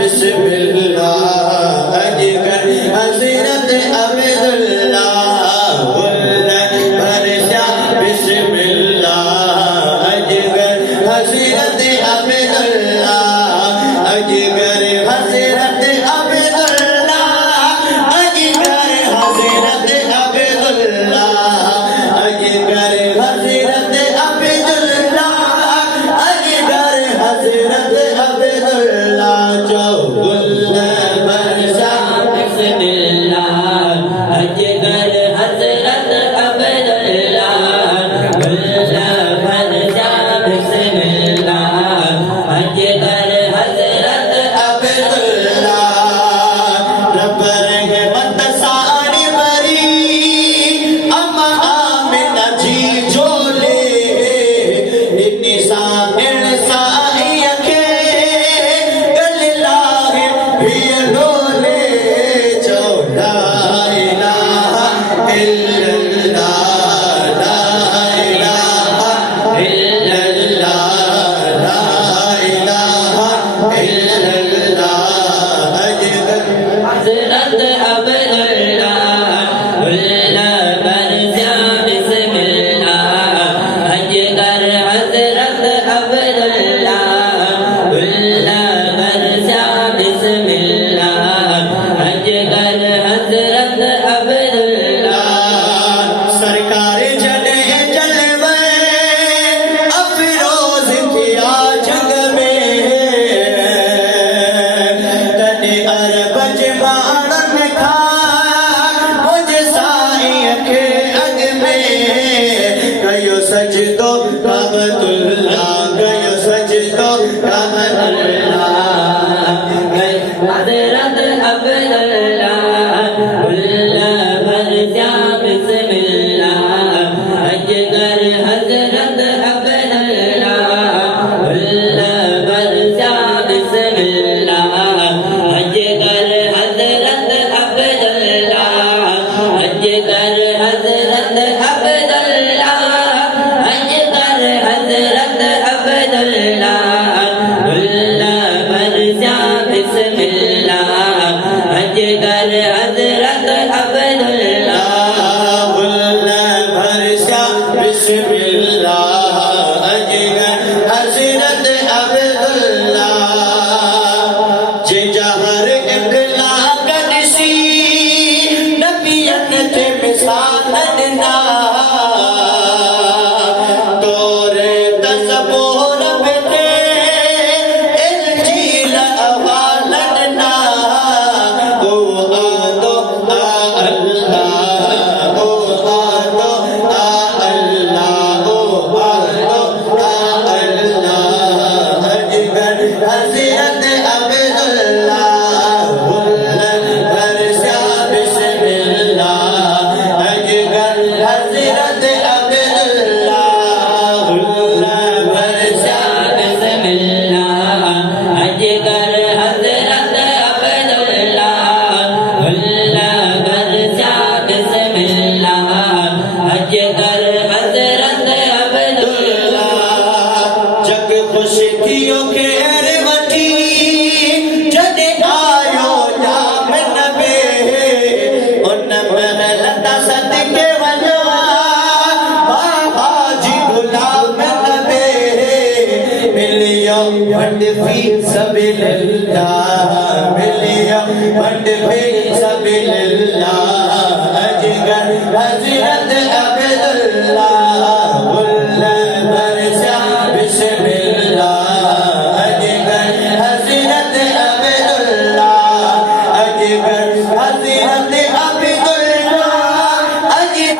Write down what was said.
بسم اللہ اجگر حضرت عبداللہ برشا بسم اللہ اجگر حضرت عبداللہ اجگر حضرت عبداللہ اجگر حضرت عبداللہ اجگر حضرت عبداللہ اجگر حضرت عبداللہ چوگل برشا بسم اللہ اجگر حضرت عبداللہ برشا بسم اللہ اجگر حضرت عبداللہ رب رحمت ساری بری اما آمنہ جی جھولے انسائی اکھے گل لاہے بھی لولے جو لا الہ الا اللہ لا الہ الا اللہ لا الہ الا اللہ اجگر حضرت عبداللہ برشا بسم اللہ اجگر حضرت عبداللہ برشا بسم اللہ اجگر حضرت عبداللہ سرکار جنے جلوے افروز کیا جگ میں تنے عرب جمانن تھا مجھے سائی کے اگ میں گیو سجدو کعبۃ اللہ گیو سجدو کعبۃ اللہ حضرت عبداللہ برشا بسم اللہ اجگر حضرت عبداللہ برشا بسم اللہ اجگر حضرت عبداللہ اجگر حضرت عبداللہ اجگر حضرت عبداللہ برشا بسم اللہ اجگر حضرت عبداللہ برشا بسم اللہ اجگر حضرت عبداللہ جے جہر اخلاق نسی نبیت تے مثال نہ تورے تصور بتے انجیل اوالد نہ او آدو آ اللہ او آدو آ اللہ او آدو آ اللہ اجگر حضرت عبداللہ برشا بسم اللہ اجگر حضرت عبداللہ برشا بسم اللہ اجگر حضرت عبداللہ برشا بسم اللہ اجگر حضرت عبداللہ جگ خوش تھیو خیر وٹی جدے آیو جام نبے ان محلتا صدقے ونوا حاجی غلام نبے ملیو بند فی سبیل اللہ ملیو بند فی سبیل اللہ